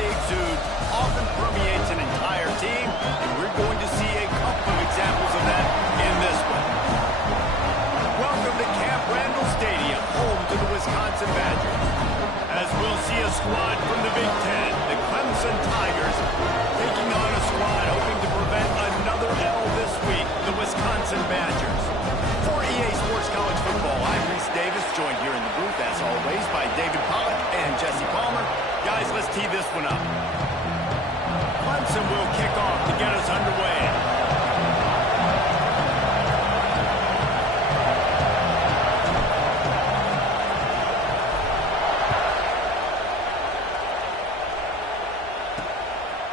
they exude often permeates an entire team, and we're going to see a couple of examples of that in this one. Welcome to Camp Randall Stadium, home to the Wisconsin Badgers. As we'll see a squad from the Big Ten, the Clemson Tigers, taking on a squad hoping to prevent another L this week, the Wisconsin Badgers. For EA Sports College Football, I'm Reese Davis, joined here in the booth, as always, by David Pollack and Jesse Palmer. Guys, let's tee this one up. Clemson will kick off to get us underway.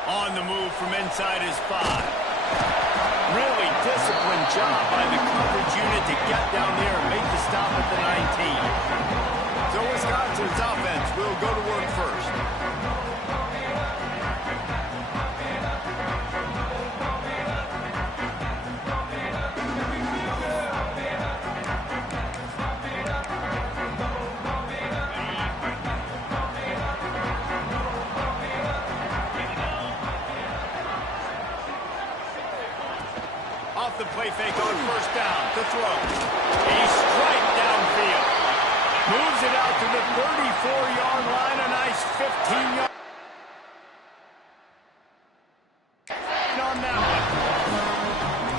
On the move from inside his 5. Really disciplined job by the coverage unit to get down there and make the stop at the 19. So Wisconsin's offense will go to work first. Off the play fake on first down to throw. A strike downfield. Moves it out to the 34-yard line. A nice 15-yard on that one.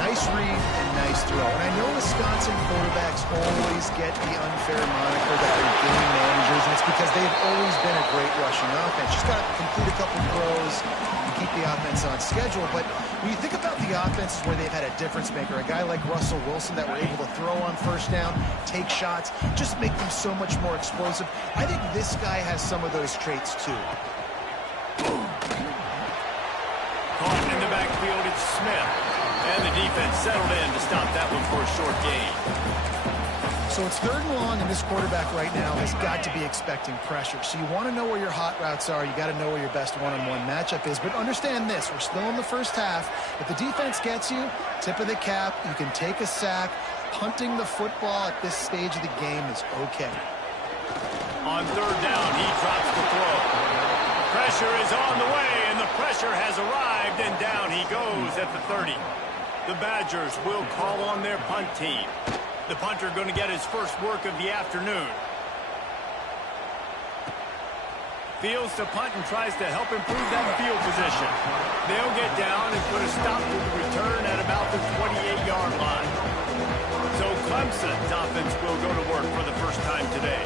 Nice read and nice throw. And I know Wisconsin quarterbacks always get the unfair moniker that they're game managers, and it's because they've always been a great rushing offense. Just got to complete a couple throws and keep the offense on schedule. But when you think about the offenses where they've had a difference maker, a guy like Russell Wilson that were able to throw on first down, take shots, just make them so much more explosive. I think this guy has some of those traits too. Caught in the backfield, it's Smith. And the defense settled in to stop that one for a short gain. So it's 3rd and long, and this quarterback right now has got to be expecting pressure. So you want to know where your hot routes are. You got to know where your best one-on-one matchup is. But understand this, we're still in the first half. If the defense gets you, tip of the cap, you can take a sack. Punting the football at this stage of the game is okay. On 3rd down, he drops the throw. Pressure is on the way, and the pressure has arrived, and down he goes at the 30. The Badgers will call on their punt team. The punter going to get his first work of the afternoon. Fields to punt and tries to help improve that field position. They'll get down and put a stop to the return at about the 28-yard line. So Clemson's offense will go to work for the first time today.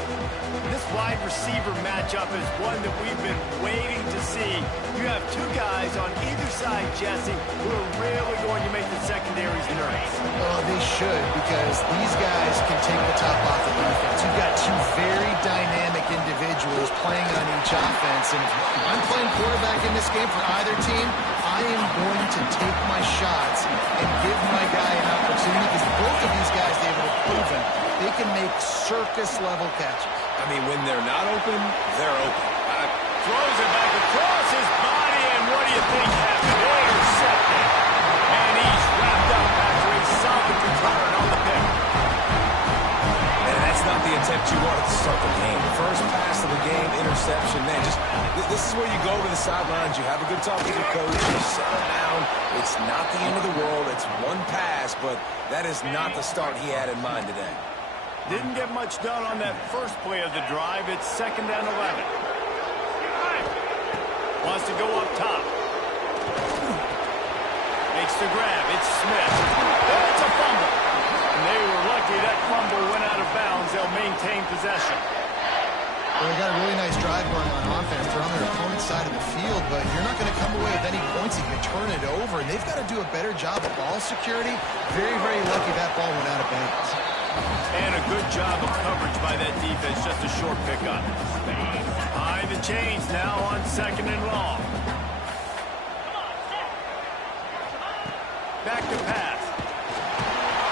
This wide receiver matchup is one that we've been waiting to see. You have two guys on either side, Jesse, who are really going to make the secondaries nervous. Oh, they should, because these guys can take the top off the defense. You've got two very dynamic individuals playing on each offense, and if I'm playing quarterback in this game for either team, I am going to take my shots and give my guy an opportunity, because both of these guys, they've proven they can make circus-level catches. I mean, when they're not open, they're open. Throws it back across his body, and what do you think happened? Intercepted. And he's wrapped up after a solid return on the pick. And that's not the attempt you wanted to start the game. First pass of the game, interception. Man, this is where you go to the sidelines. You have a good talk with your coach. You settle down. It's not the end of the world. It's one pass, but that is not the start he had in mind today. Didn't get much done on that first play of the drive. It's 2nd and 11. Wants to go up top. Makes the grab. It's Smith. It's a fumble. And they were lucky that fumble went out of bounds. They'll maintain possession. Well, they got a really nice drive going on offense. They're on their opponent's side of the field, but you're not going to come away with any points if you turn it over. And they've got to do a better job of ball security. Very, very lucky that ball went out of bounds. And a good job of coverage by that defense. Just a short pickup. Behind the chains now on 2nd and long. Back to pass.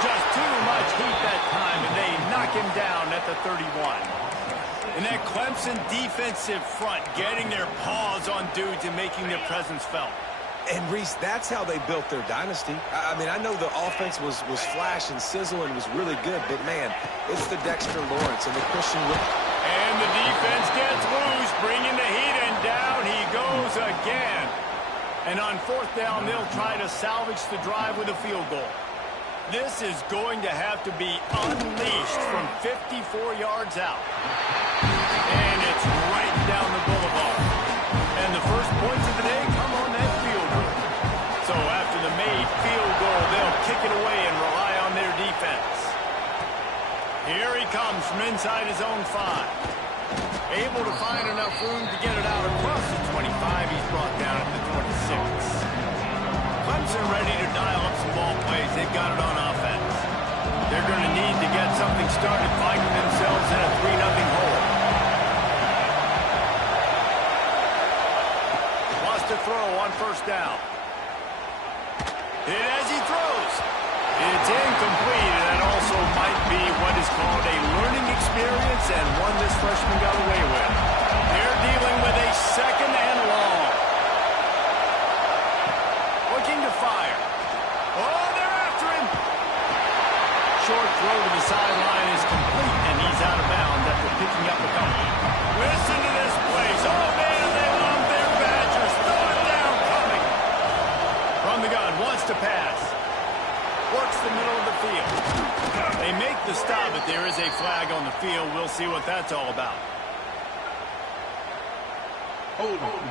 Just too much heat that time, and they knock him down at the 31. And that Clemson defensive front getting their paws on dudes and making their presence felt. And, Reese, that's how they built their dynasty. I mean, I know the offense was flash and sizzle and was really good, but, man, it's the Dexter Lawrence and the Christian. And the defense gets loose, bringing the heat, and down he goes again. And on fourth down, they'll try to salvage the drive with a field goal. This is going to have to be unleashed from 54 yards out. And it's right down the boulevard. And the first points of the day come on that field goal. So after the made field goal, they'll kick it away and rely on their defense. Here he comes from inside his own 5. Able to find enough room to get it out across the 25. He's brought down at the 26. Clemson ready to dial up some ball plays. They've got it on offense. They're going to need to get something started, finding themselves in a 3-0 hole. Wants to throw on first down. Hit as he throws. It's incomplete, and that also might be what is called a learning experience and one this freshman got away with. They're dealing with a second and long. Looking to fire. Oh, they're after him. Short throw to the sideline is complete, and he's out of bounds after picking up a couple. Listen to this place. Oh, man, they love their Badgers. Throw it down, coming. From the gun, wants to pass. Works the middle of the field. They make the stop, but there is a flag on the field. We'll see what that's all about. Hold on.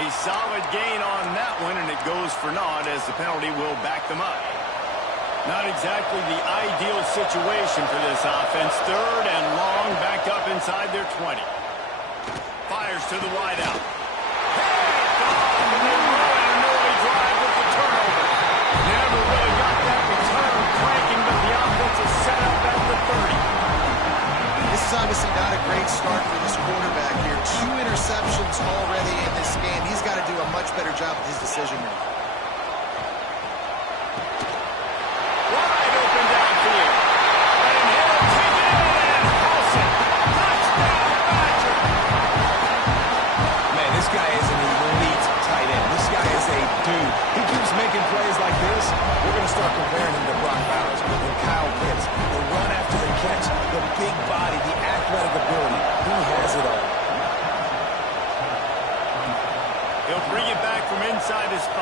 A solid gain on that one, and it goes for naught as the penalty will back them up. Not exactly the ideal situation for this offense. Third and long, backed up inside their 20. Fires to the wideout. Never really got that return cranking, but the offense is set up at the 30. This is obviously not a great start for this quarterback here. 2 interceptions already in this game. He's got to do a much better job with his decision-making. Wide open downfield. And he'll take it in and house it. Touchdown, Badger. Man, this guy is an elite tight end. This guy is a dude. He keeps making plays like this. We're going to start comparing him to Brock Bowers and Kyle Pitts. The run after the catch, the big body, the athletic ability. He has it all. He'll bring it back from inside his 5.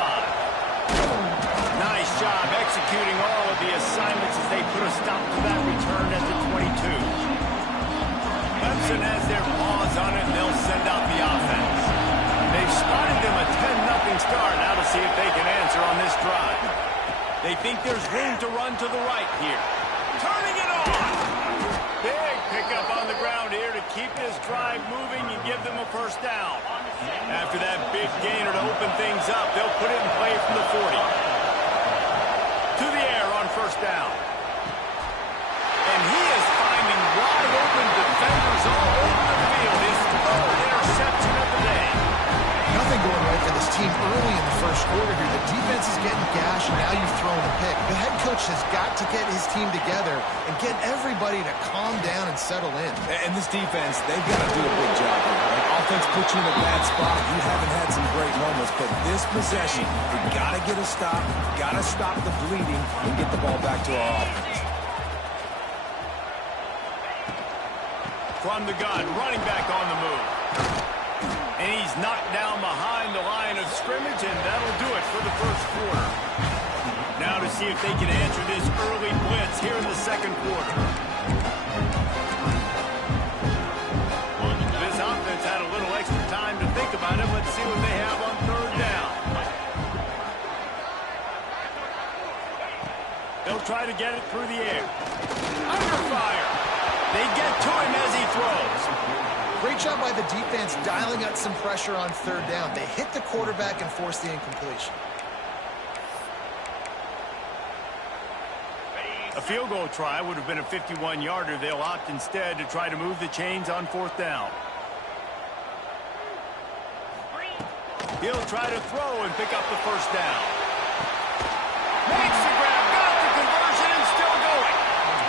Nice job executing all of the assignments as they put a stop to that return at the 22. Clemson has their paws on it, and they'll send out the offense. They've spotted them a 10-0 start. Now to see if they can answer on this drive. They think there's room to run to the right here. Turning it on! Big pickup on the ground here to keep this drive moving and give them a first down. After that big gainer to open things up, they'll put it in play from the 40. To the air on first down. And he is finding wide open defenders all over the field. His third interception of the day. Nothing going right for this team early in the first quarter here. The defense is getting gashed, and now you've thrown a pick. The head coach has got to get his team together and get everybody to calm down and settle in. And this defense, they've got to do a big job here. Like, offense puts you in a bad spot. You haven't had some great moments, but this possession, you got to get a stop, got to stop the bleeding, and get the ball back to our offense. From the gun, running back on the move. And he's knocked down behind the line of scrimmage, and that'll do it for the first quarter. Now to see if they can answer this early blitz here in the second quarter. This offense had a little extra time to think about it. Let's see what they have on third down. They'll try to get it through the air. Under fire. They get to him as he throws. Great job by the defense dialing up some pressure on third down. They hit the quarterback and forced the incompletion. A field goal try would have been a 51-yarder. They'll opt instead to try to move the chains on fourth down. He'll try to throw and pick up the first down. Makes the grab, got the conversion, and still going.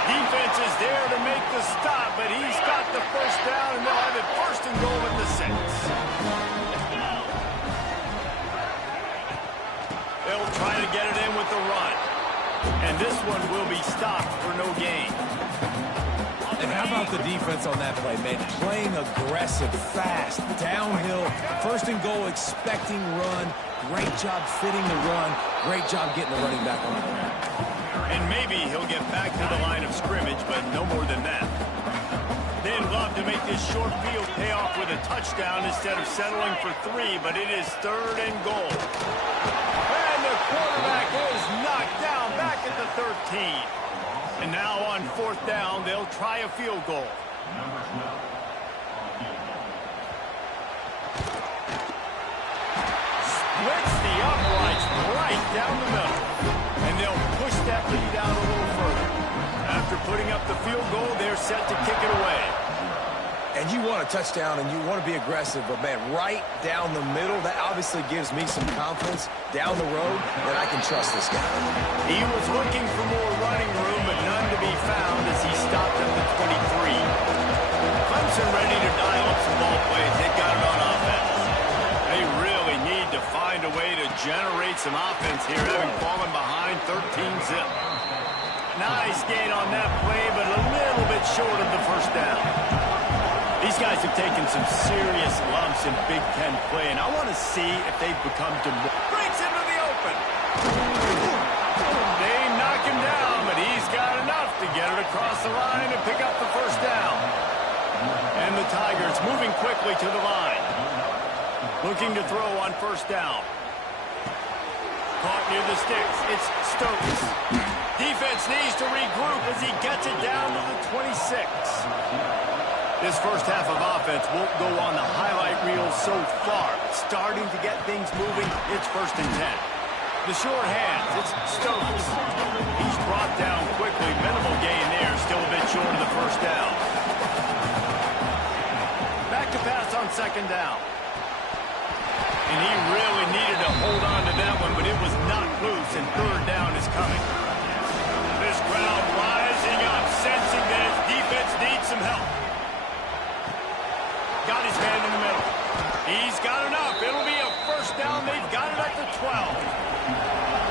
Defense is there to make the stop, but he's got the first down, and they'll have it first and goal at the 6. They'll try to get it in with the run. And this one will be stopped for no gain. And how about the defense on that play, man? Playing aggressive, fast, downhill, first and goal, expecting run. Great job fitting the run. Great job getting the running back on the ground. And maybe he'll get back to the line of scrimmage, but no more than that. They'd love to make this short field pay off with a touchdown instead of settling for 3, but it is 3rd and goal. And the quarterback is knocked down back at the 13. And now on 4th down, they'll try a field goal. Splits the uprights right down the middle. And they'll push that lead out a little further. After putting up the field goal, they're set to kick it away. And you want a touchdown and you want to be aggressive, but man, right down the middle, that obviously gives me some confidence down the road that I can trust this guy. He was looking for more running room, but none to be found as he stopped at the 23. Clemson ready to dial up some ball plays. They've got it on offense. They really need to find a way to generate some offense here, having fallen behind 13-zip. Nice gain on that play, but a little bit short of the first down. These guys have taken some serious lumps in Big Ten play, and I want to see if they've become breaks into the open. They knock him down, but he's got enough to get it across the line and pick up the first down. And the Tigers moving quickly to the line. Looking to throw on first down. Caught near the sticks. It's Stokes. Defense needs to regroup as he gets it down to the 26. This first half of offense won't go on the highlight reel so far. Starting to get things moving. It's 1st and 10. The short hands. It's Stokes. He's brought down quickly. Minimal gain there. Still a bit short of the first down. Back to pass on 2nd down. And he really needed to hold on to that one, but it was knocked loose, and 3rd down is coming. This crowd rising up, sensing that his defense needs some help. Got his hand in the middle. He's got enough. It'll be a first down. They've got it at the 12.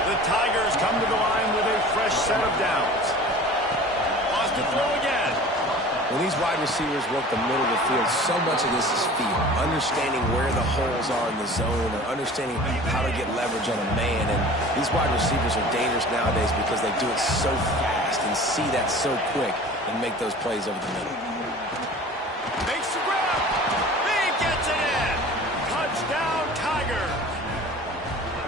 The Tigers come to the line with a fresh set of downs. Wants to throw again. When these wide receivers work the middle of the field, so much of this is feel. Understanding where the holes are in the zone or understanding how to get leverage on a man. And these wide receivers are dangerous nowadays because they do it so fast and see that so quick and make those plays over the middle. Makes the grab. He gets it in. Touchdown, Tigers.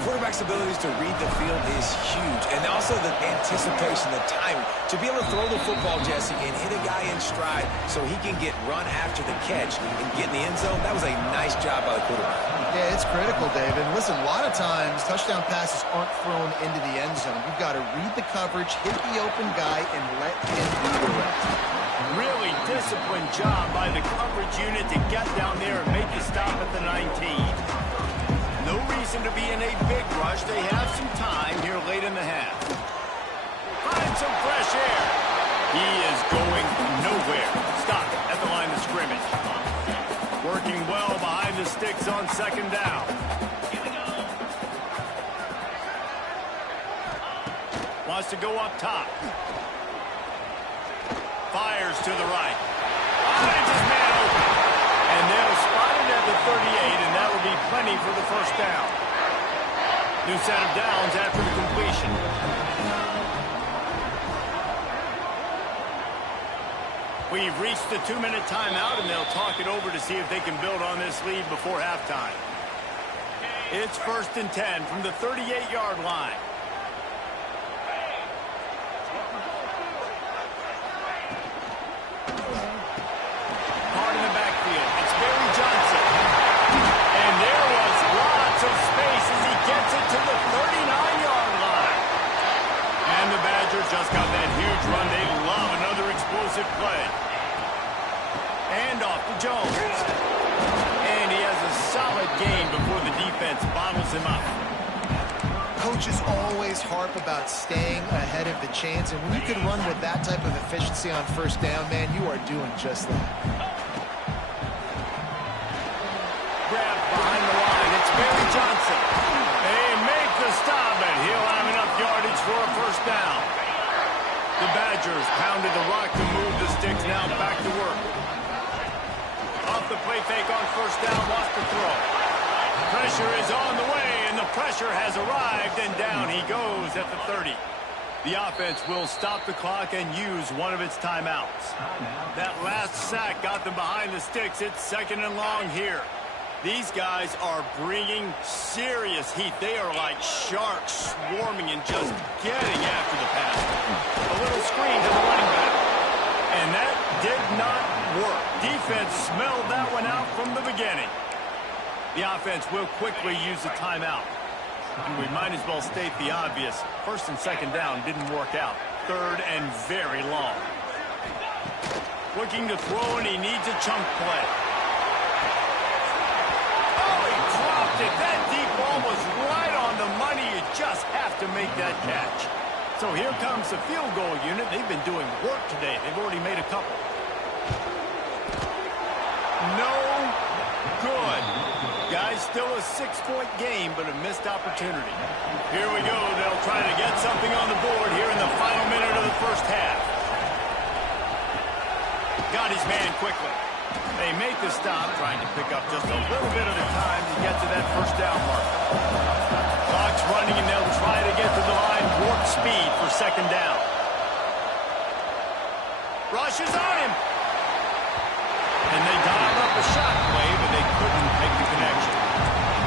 Quarterback's abilities to read the field is huge. And also the anticipation, the timing. To be able to throw the football, Jesse, and hit a guy in stride so he can get run after the catch and get in the end zone, that was a nice job by the quarterback. Yeah, it's critical, David. Listen, a lot of times touchdown passes aren't thrown into the end zone. You've got to read the coverage, hit the open guy, and let him redirect. Really disciplined job by the coverage unit to get down there and make the stop at the 19. No reason to be in a big rush. They have some time here late in the half. Find some fresh air. He is going nowhere. Stop at the line of scrimmage. Working well behind the sticks on 2nd down. Wants to go up top. Fires to the right. Finds his man open. And they'll spot it at the 38, and that will be plenty for the first down. New set of downs after the completion. We've reached the 2-minute timeout, and they'll talk it over to see if they can build on this lead before halftime. It's 1st and 10 from the 38-yard line. Hard in the backfield. It's Barry Johnson. And there was lots of space as he gets it to the 39-yard line. And the Badgers just got that huge run. They love another explosive play. And off to Jones. And he has a solid gain before the defense bottles him up. Coaches always harp about staying ahead of the chains, and when you can run with that type of efficiency on first down, man, you are doing just that. Grab behind the line. It's Barry Johnson. They make the stop, and he'll have enough yardage for a first down. The Badgers pounded the rock to move the sticks, now the play fake on first down, wants to throw. Pressure is on the way, and the pressure has arrived, and down he goes at the 30. The offense will stop the clock and use one of its timeouts. That last sack got them behind the sticks. It's 2nd and long here. These guys are bringing serious heat. They are like sharks swarming and just getting after the pass. A little screen to the running back. And that did not work. Defense smelled that one out from the beginning. The offense will quickly use the timeout. And we might as well state the obvious. 1st and 2nd down didn't work out. 3rd and very long. Looking to throw, and he needs a chunk play. Oh, he dropped it. That deep ball was right on the money. You just have to make that catch. So here comes the field goal unit. They've been doing work today. They've already made a couple. No good. Guys, still a 6-point game, but a missed opportunity. Here we go. They'll try to get something on the board here in the final minute of the first half. Got his man quickly. They make the stop, trying to pick up just a little bit of the time to get to that first down mark. Clock's running, and they'll try to get to the line warp speed for 2nd down. Rush is on him. And they dialed up a shot play, but they couldn't make the connection.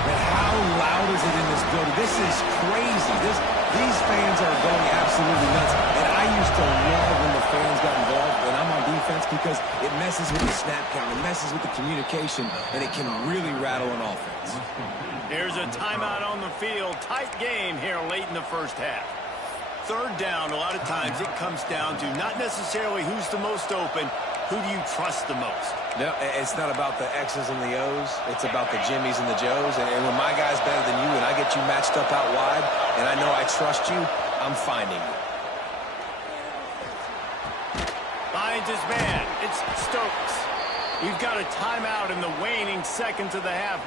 Man, how loud is it in this building? This is crazy. These fans are going absolutely nuts. And I used to love when the fans got involved when I'm on defense because it messes with the snap count, it messes with the communication, and it can really rattle an offense. Here's a timeout on the field. Tight game here late in the first half. 3rd down, a lot of times it comes down to not necessarily who's the most open, who do you trust the most? No, it's not about the X's and the O's. It's about the Jimmies and the Joes. And when my guy's better than you and I get you matched up out wide and I know I trust you, I'm finding you. Finds his man. It's Stokes. We've got a timeout in the waning seconds of the half.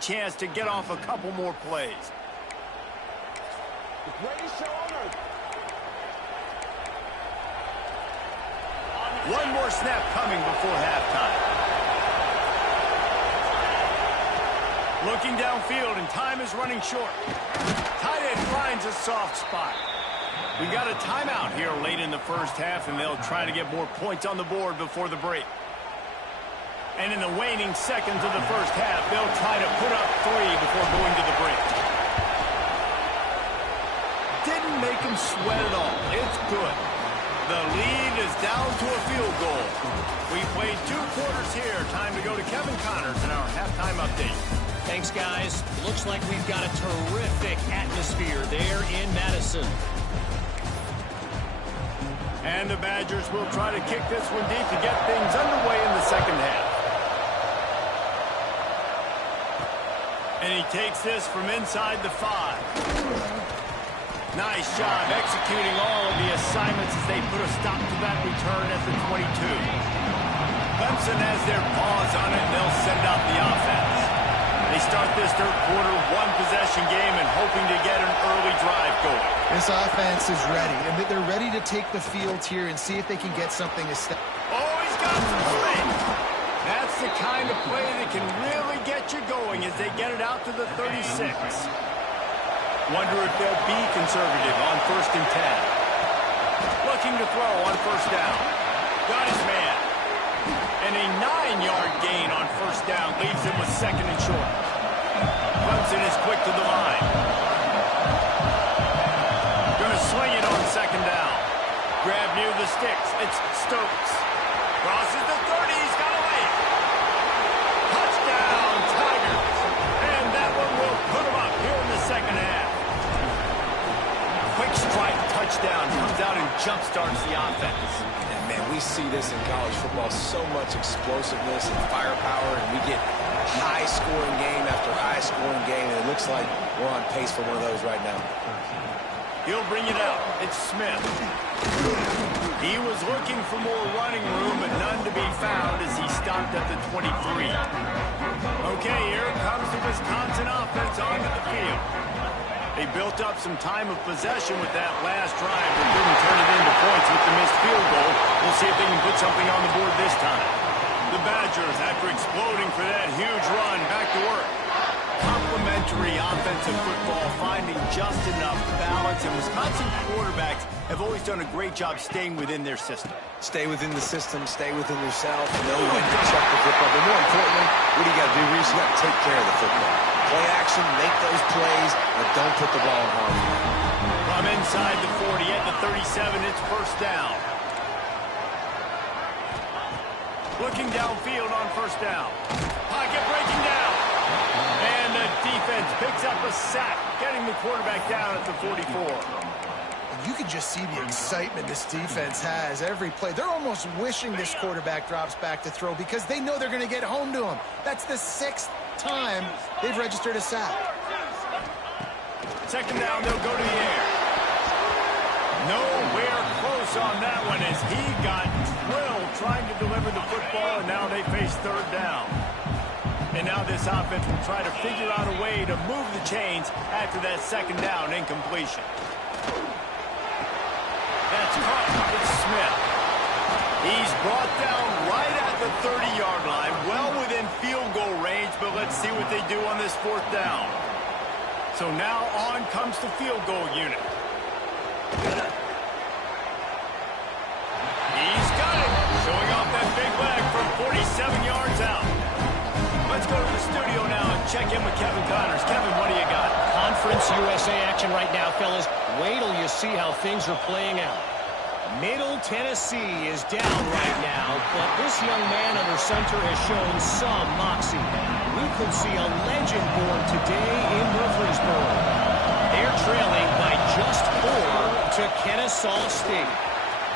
Chance to get off a couple more plays. One more snap coming before halftime. Looking downfield, and time is running short. Tight end finds a soft spot. We got a timeout here late in the first half, and they'll try to get more points on the board before the break. And in the waning seconds of the first half, they'll try to put up 3 before going to the break. Didn't make him sweat at all. It's good. The lead is down to a field goal. We played 2 quarters here. Time to go to Kevin Connors in our halftime update. Thanks, guys. Looks like we've got a terrific atmosphere there in Madison. And the Badgers will try to kick this one deep to get things underway in the second half. And he takes this from inside the 5. Nice job executing all of the assignments as they put a stop to that return at the 22. Clemson has their paws on it, and they'll send out the offense. They start this third quarter one-possession game and hoping to get an early drive going. This offense is ready, and they're ready to take the field here and see if they can get something to step. Oh, he's got some play. That's the kind of play that can really get you going as they get it out to the 36. Wonder if they'll be conservative on 1st and 10. Looking to throw on 1st down. Got his man. And a 9-yard gain on first down leaves him with second and short. Clemson is quick to the line. Going to swing it on second down. Grab near the sticks. It's Stokes. Crosses the 30. He's got away. Touchdown, Tigers. And that one will put him up here in the second half. Quick strike touchdown. Comes out and jump-starts the offense. And, man, we see this in college football. So much explosiveness and firepower, and we get high-scoring game after high-scoring game, and it looks like we're on pace for one of those right now. He'll bring it out. It's Smith. He was looking for more running room, but none to be found as he stopped at the 23. Okay, here comes the Wisconsin offense onto the field. They built up some time of possession with that last drive, but didn't turn it into points with the missed field goal. We'll see if they can put something on the board this time. The Badgers, after exploding for that huge run, back to work. Complementary offensive football, finding just enough balance, and Wisconsin quarterbacks have always done a great job staying within their system. Stay within the system, stay within yourself, know when to check the football. But more importantly, what do you got to do, Reese? You got to take care of the football. Play action, make those plays, and don't put the ball in harm's way. From inside the 40 at the 37, it's first down. Looking downfield on first down. Pocket breaking down. And the defense picks up a sack, getting the quarterback down at the 44. You can just see the excitement this defense has every play. They're almost wishing this quarterback drops back to throw because they know they're going to get home to him. That's the 6th time they've registered a sack. Second down, they'll go to the air. Nowhere close on that one as he got drilled trying to deliver the football, and now they face third down. And now this offense will try to figure out a way to move the chains after that second down incompletion. That's caught. It's Smith. He's brought down right at the 30-yard line, well within field goal range, but let's see what they do on this fourth down. So now on comes the field goal unit. He's got it. Showing off that big leg from 47 yards out. Let's go to the studio now and check in with Kevin Connors. Kevin, what do you got? Conference USA action right now, fellas. Wait till you see how things are playing out. Middle Tennessee is down right now, but this young man under center has shown some moxie. We could see a legend born today in Murfreesboro. They're trailing by just 4 to Kennesaw State.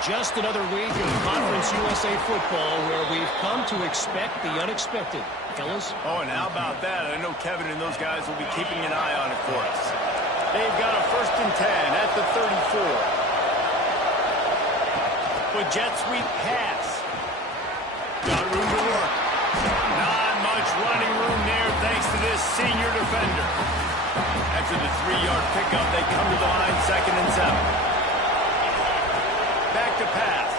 Just another week of Conference USA football where we've come to expect the unexpected. Fellas? Oh, and how about that? I know Kevin and those guys will be keeping an eye on it for us. They've got a 1st and 10 at the 34. With jet sweep pass. Got room to work. Not much running room there thanks to this senior defender. After the 3-yard pickup, they come to the line 2nd and 7. Back to pass.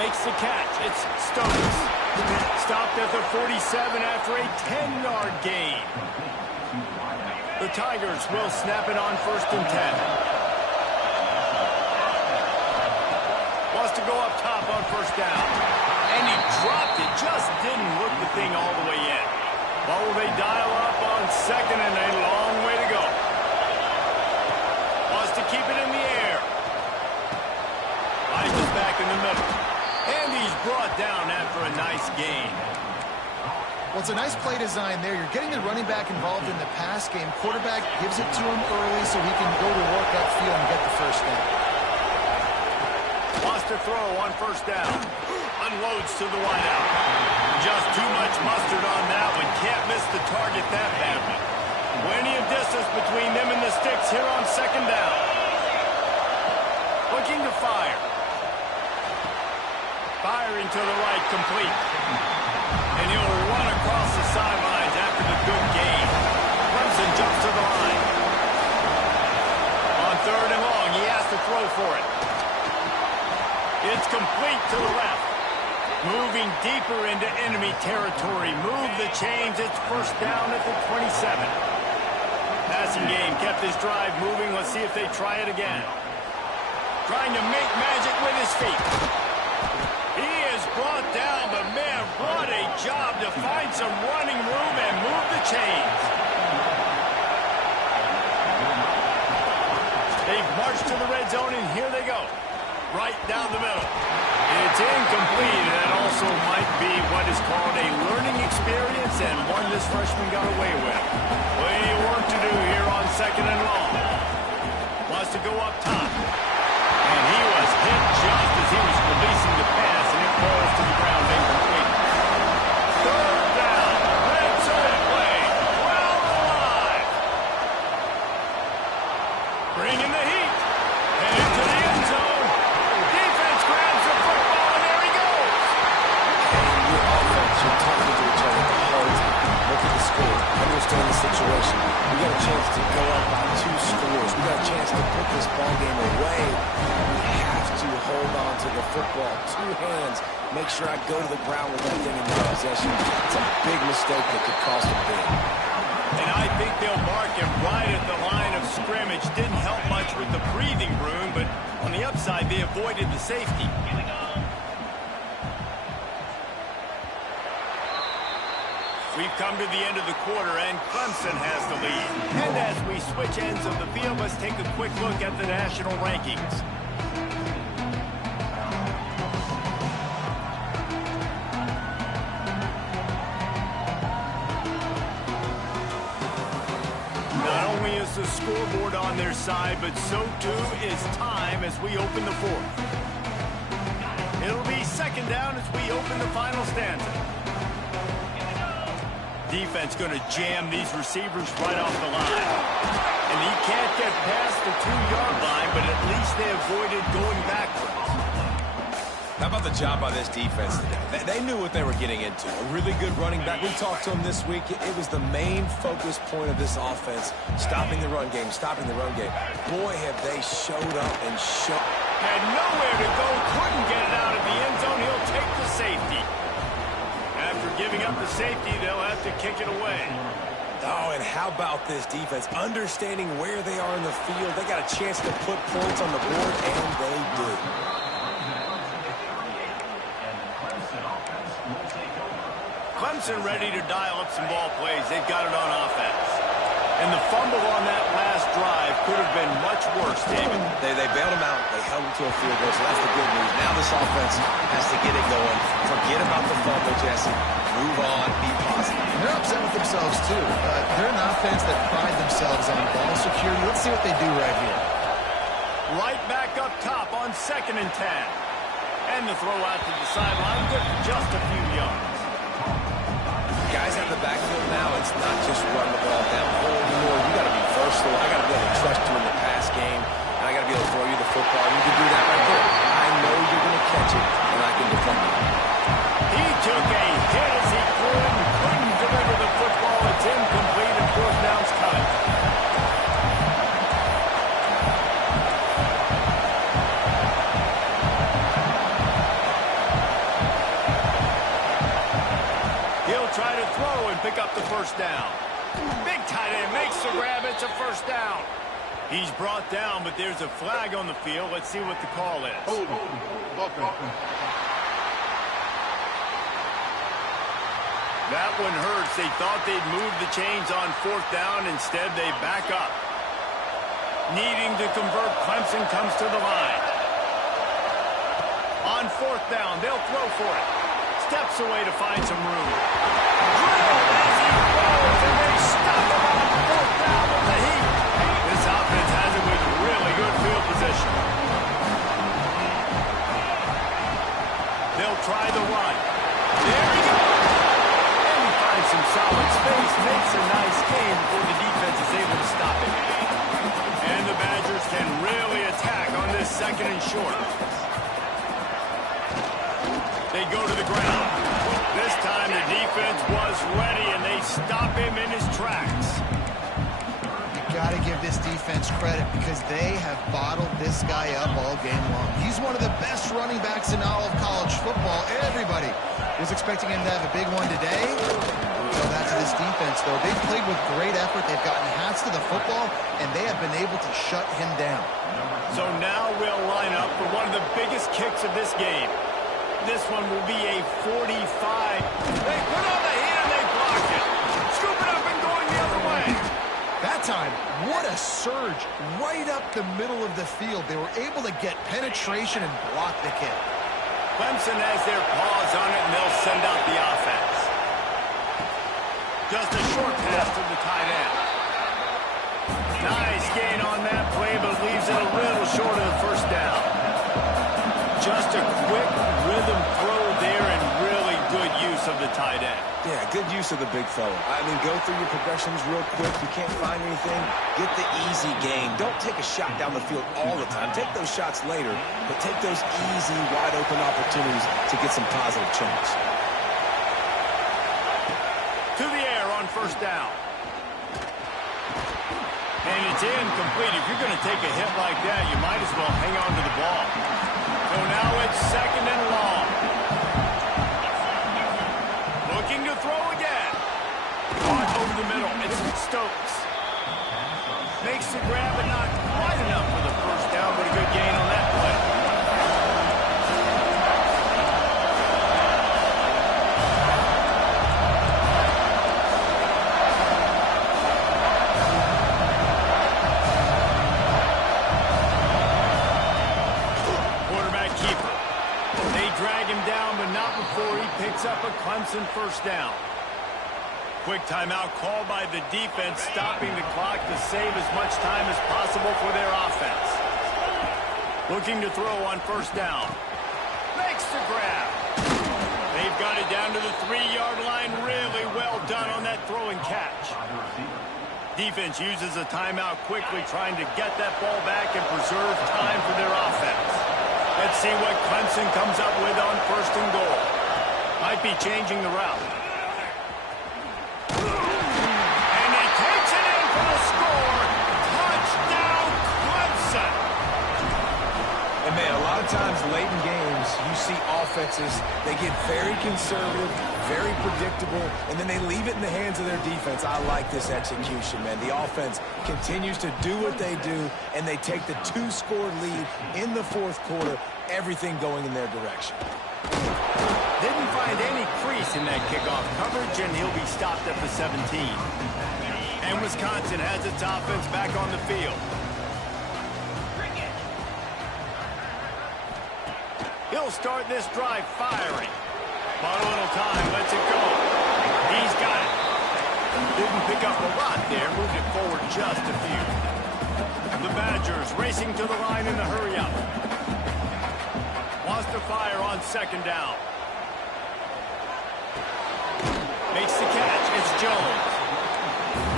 Makes the catch. It's Stokes. Stopped at the 47 after a 10-yard gain. The Tigers will snap it on 1st and 10. Wants to go up top on first down. And he dropped it. Just didn't look the thing all the way in. Well, will they dial up on 2nd and a long way to go? Wants to keep it in the air. Finds it back in the middle. And he's brought down after a nice gain. Well, it's a nice play design there. You're getting the running back involved in the pass game. Quarterback gives it to him early so he can go to work upfield and get the first down. Wants to throw on first down. Unloads to the wideout. Just too much mustard on that one. Can't miss the target that badly. Plenty of distance between them and the sticks here on 2nd down. Looking to fire. Firing to the right, complete. And he'll run across the sidelines after the good gain. Clemson jumps to the line. On 3rd and long, he has to throw for it. It's complete to the left. Moving deeper into enemy territory. Move the chains. It's first down at the 27. Passing game kept his drive moving. Let's see if they try it again. Trying to make magic with his feet. He is brought down, but man, what a job to find some running room and move the chains. They've marched to the red zone, and here they go. Right down the middle. It's incomplete, and that also might be what is called a learning experience, and one this freshman got away with. Plenty of work to do here on 2nd and long. Wants to go up top. And he was hit just as he was releasing the pass, and it falls to the ground incomplete. 3rd down. Red zone play. Well alive. Bringing the heat. And into the end zone. Defense grabs the football, and there he goes. And your offense, you're talking to each other the whole time. Look at the score. Understand the situation. We got a chance to go up by 2 scores. We got a chance to put this ball game away. We have to hold on to the football. 2 hands. Make sure I go to the ground with that thing in my possession. It's a big mistake that could cost a big. And I think they'll mark him right at the line of scrimmage. Didn't help much with the breathing room, but on the upside, they avoided the safety. We've come to the end of the quarter, and Clemson has the lead. And as we switch ends of the field, let's take a quick look at the national rankings. Not only is the scoreboard on their side, but so too is time as we open the 4th. It'll be 2nd down as we open the final stanza. Defense going to jam these receivers right off the line. And he can't get past the 2-yard line, but at least they avoided going backwards. How about the job by this defense today? They knew what they were getting into. A really good running back. We talked to him this week. It was the main focus point of this offense. Stopping the run game, stopping the run game. Boy, have they showed up and showed. Had nowhere to go, couldn't get it out of the end zone. He'll take the safety. After giving up the safety, they'll have to kick it away. Oh, and how about this defense? Understanding where they are in the field. They got a chance to put points on the board, and they do. Clemson ready to dial up some ball plays. They've got it on offense. And the fumble on that last drive could have been much worse, David. They bailed him out. They held him to a field goal, so that's the good news. Now this offense has to get it going. Forget about the fumble, Jesse. Move on. Be positive. They're upset with themselves, too. They're an offense that pride themselves on ball security. Let's see what they do right here. Right back up top on 2nd and 10. And the throw out to the sideline, good for just a few yards. Guys out the backfield now, it's not just run the ball downfield anymore. You got to be versatile. I got to be able to trust you in the pass game, and I got to be able to throw you the football. You can do that right there. I know you're going to catch it, and I can defend it. He took a hit as he couldn't deliver the football. It's incomplete, and 4th down's coming. Try to throw and pick up the 1st down. Big tight end makes the grab. It's a 1st down. He's brought down, but there's a flag on the field. Let's see what the call is. That one hurts. They thought they'd move the chains on 4th down. Instead, they back up. Needing to convert, Clemson comes to the line. On 4th down, they'll throw for it. Steps away to find some room. Drilled as he throws, and they stop him on 4th down with the heat. This offense has it with really good field position. They'll try the run. There he goes. And he finds some solid space, makes a nice game before the defense is able to stop him. And the Badgers can really attack on this 2nd and short. They go to the ground. This time the defense was ready, and they stop him in his tracks. You got to give this defense credit because they have bottled this guy up all game long. He's one of the best running backs in all of college football. Everybody was expecting him to have a big one today. So that's this defense, though. They've played with great effort. They've gotten hats to the football, and they have been able to shut him down. So now we'll line up for one of the biggest kicks of this game. this one will be a 45. They put on the heat and they block it. Scoop it up and going the other way. That time, what a surge right up the middle of the field. They were able to get penetration and block the kick. Clemson has their paws on it, and they'll send out the offense. Just a short pass to the tight end. Nice gain on that play, but leaves it a little short of the first down. Just a quick rhythm throw there and really good use of the tight end. Yeah, good use of the big fella. I mean, go through your progressions real quick. You can't find anything, get the easy gain. Don't take a shot down the field all the time. Take those shots later, but take those easy, wide-open opportunities to get some positive chunks. To the air on first down. And it's incomplete. If you're going to take a hit like that, you might as well hang on to the ball. So now it's second and long. Looking to throw again. Caught over the middle. It's Stokes. Makes the grab, but not quite enough for the first down, but a good gain on that play. Picks up a Clemson first down. Quick timeout called by the defense, stopping the clock to save as much time as possible for their offense. Looking to throw on first down. Makes the grab. They've got it down to the 3-yard line. Really well done on that throw and catch. Defense uses a timeout quickly, trying to get that ball back and preserve time for their offense. Let's see what Clemson comes up with on first and goal. Might be changing the route. And he takes it in for the score. Touchdown, Clemson. And, man, a lot of times late in games, you see offenses, they get very conservative, very predictable, and then they leave it in the hands of their defense. I like this execution, man. The offense continues to do what they do, and they take the 2-score lead in the fourth quarter, everything going in their direction. Didn't find any crease in that kickoff coverage, and he'll be stopped at the 17. And Wisconsin has its offense back on the field. He'll start this drive firing. But a little time, lets it go. He's got it. Didn't pick up a lot there, moved it forward just a few. The Badgers racing to the line in the hurry-up. Wants to fire on second down. Makes the catch. It's Jones.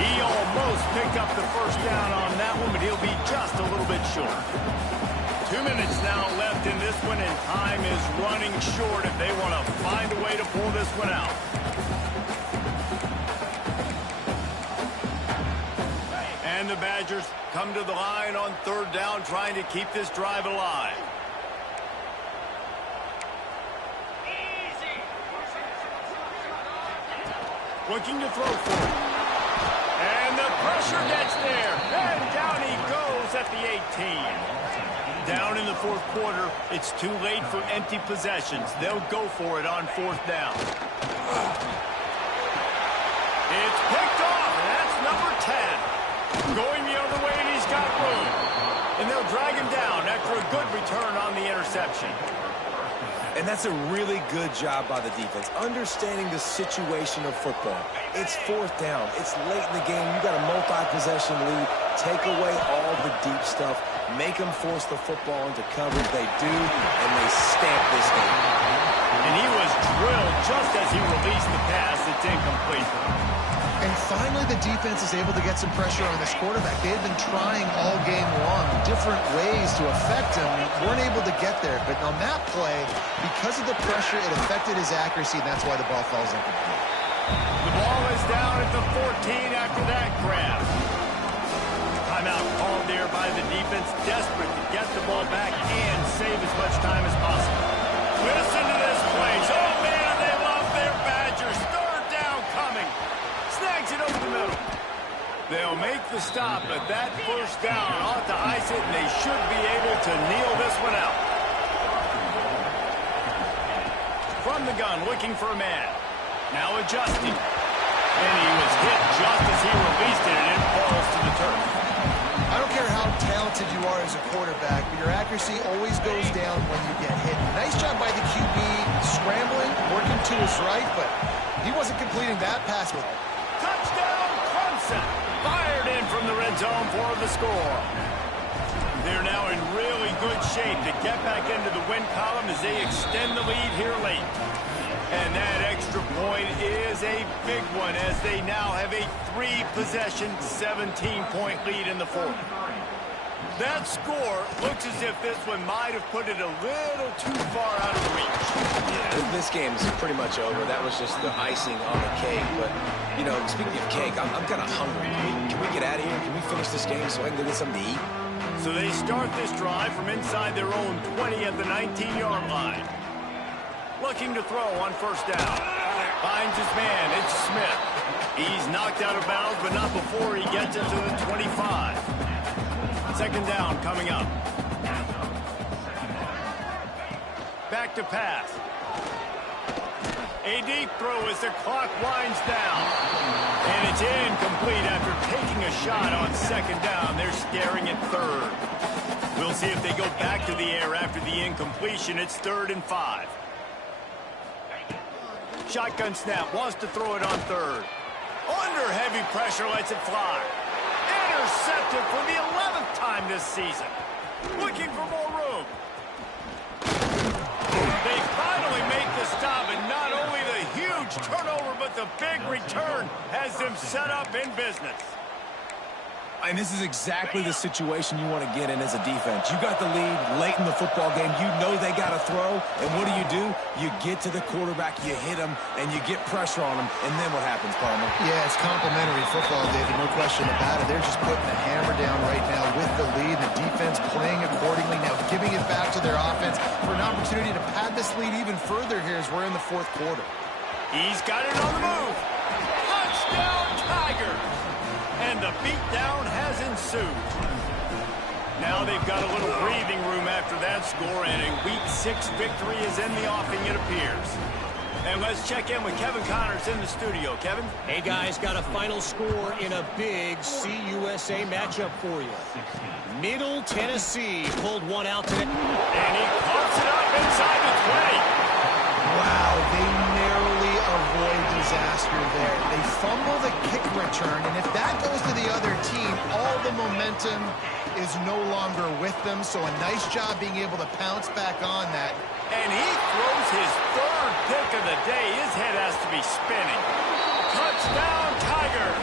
He almost picked up the first down on that one, but he'll be just a little bit short. 2 minutes now left in this one, and time is running short if they want to find a way to pull this one out. And the Badgers come to the line on third down, trying to keep this drive alive. Looking to throw for it. And the pressure gets there. And down he goes at the 18. Down in the fourth quarter, it's too late for empty possessions. They'll go for it on fourth down. It's picked off, and that's number 10. Going the other way, and he's got room. And they'll drag him down after a good return on the interception. And that's a really good job by the defense, understanding the situation of football. It's fourth down. It's late in the game. You got a multi-possession lead. Take away all the deep stuff. Make them force the football into coverage. They do, and they stamp this game. And he was drilled just as he released the pass. It's incomplete. And finally, the defense is able to get some pressure on this quarterback. They've been trying all game long, different ways to affect him. Weren't able to get there. But on that play, because of the pressure, it affected his accuracy, and that's why the ball falls incomplete. The ball is down at the 14 after that grab. Timeout called there by the defense, desperate to get the ball back and save as much time as possible. Listen to this play. Oh, man, they love their Badgers. Third down coming. Snags it over the middle. They'll make the stop, but that first down ought to ice it, and they should be able to kneel this one out. from the gun, looking for a man. Now adjusting. And he was hit just as he released it, and it falls to the turf. I don't care how talented you are as a quarterback, but your accuracy always goes down when you get hit. Nice job by the QB scrambling, working to his right, but he wasn't completing that pass with it. Touchdown, Clemson! Fired in from the red zone for the score. They're now in really good shape to get back into the win column as they extend the lead here late. And that extra point is a big one as they now have a 3-possession, 17-point lead in the fourth. That score looks as if this one might have put it a little too far out of reach. Yeah, this game is pretty much over. That was just the icing on the cake. But, you know, speaking of cake, I'm kind of hungry. Can we get out of here? Can we finish this game so I can go get something to eat? So they start this drive from inside their own 20 at the 19-yard line. Looking to throw on first down. Finds his man. It's Smith. He's knocked out of bounds, but not before he gets into the 25. Second down coming up. Back to pass. A deep throw as the clock winds down. And it's incomplete after taking a shot on second down. They're staring at third. We'll see if they go back to the air after the incompletion. It's 3rd and 5. Shotgun snap, wants to throw it on third. Under heavy pressure, lets it fly. Intercepted for the 11th time this season. Looking for more room. They finally make the stop, and not only the huge turnover, but the big return has them set up in business. And this is exactly the situation you want to get in as a defense. You got the lead late in the football game. You know they got to throw. And what do? You get to the quarterback, you hit him, and you get pressure on him. And then what happens, Palmer? Yeah, it's complimentary football, David. No question about it. They're just putting the hammer down right now with the lead. The defense playing accordingly. Now giving it back to their offense for an opportunity to pad this lead even further here as we're in the fourth quarter. He's got it on the move. Touchdown, Tigers! And the beatdown has ensued. Now they've got a little breathing room after that score, and a Week 6 victory is in the offing, it appears. And let's check in with Kevin Connors in the studio. Kevin? Hey, guys, got a final score in a big CUSA matchup for you. Middle Tennessee pulled one out today. And he pumps it up inside the 20. Wow, they narrowly avoid disaster there. They fumble the kick return, and if that goes to the other team, all the momentum is no longer with them. So a nice job being able to pounce back on that. And he throws his 3rd pick of the day. His head has to be spinning. Touchdown, Tigers!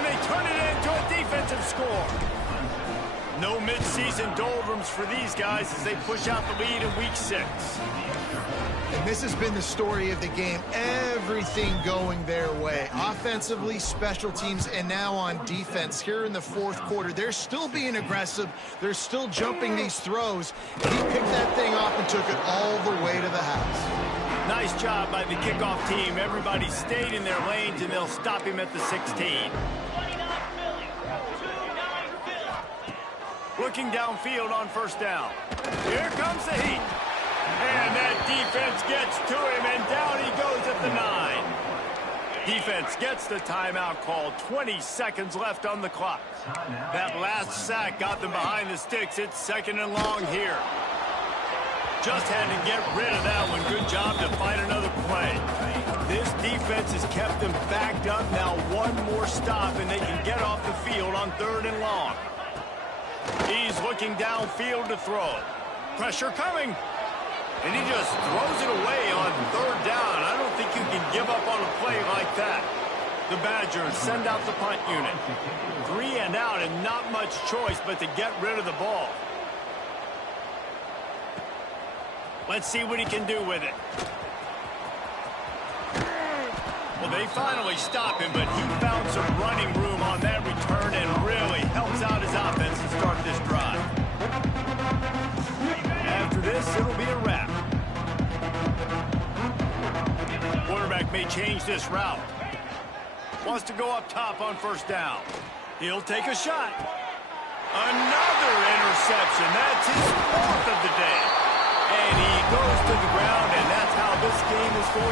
And they turn it into a defensive score. No midseason doldrums for these guys as they push out the lead in Week 6. And this has been the story of the game. Everything going their way. Offensively, special teams, and now on defense here in the fourth quarter. They're still being aggressive. They're still jumping these throws. And he picked that thing off and took it all the way to the house. Nice job by the kickoff team. Everybody stayed in their lanes, and they'll stop him at the 16. Looking downfield on first down. Here comes the heat. And that defense gets to him, and down he goes at the 9. Defense gets the timeout called. 20 seconds left on the clock. That last sack got them behind the sticks. It's 2nd and long here. Just had to get rid of that one. Good job to find another play. This defense has kept them backed up. Now one more stop, and they can get off the field on 3rd and long. He's looking downfield to throw. Pressure coming. And he just throws it away on 3rd down. I don't think you can give up on a play like that. The Badgers send out the punt unit. 3 and out, and not much choice but to get rid of the ball. Let's see what he can do with it. Well, they finally stop him, but he found some running room on that return and really helps out his offense to start this drive. After this, it'll be a wrap. Quarterback may change this route. Wants to go up top on first down. He'll take a shot. Another interception. That's his 4th of the day. And he goes to the ground, and that's how this game is going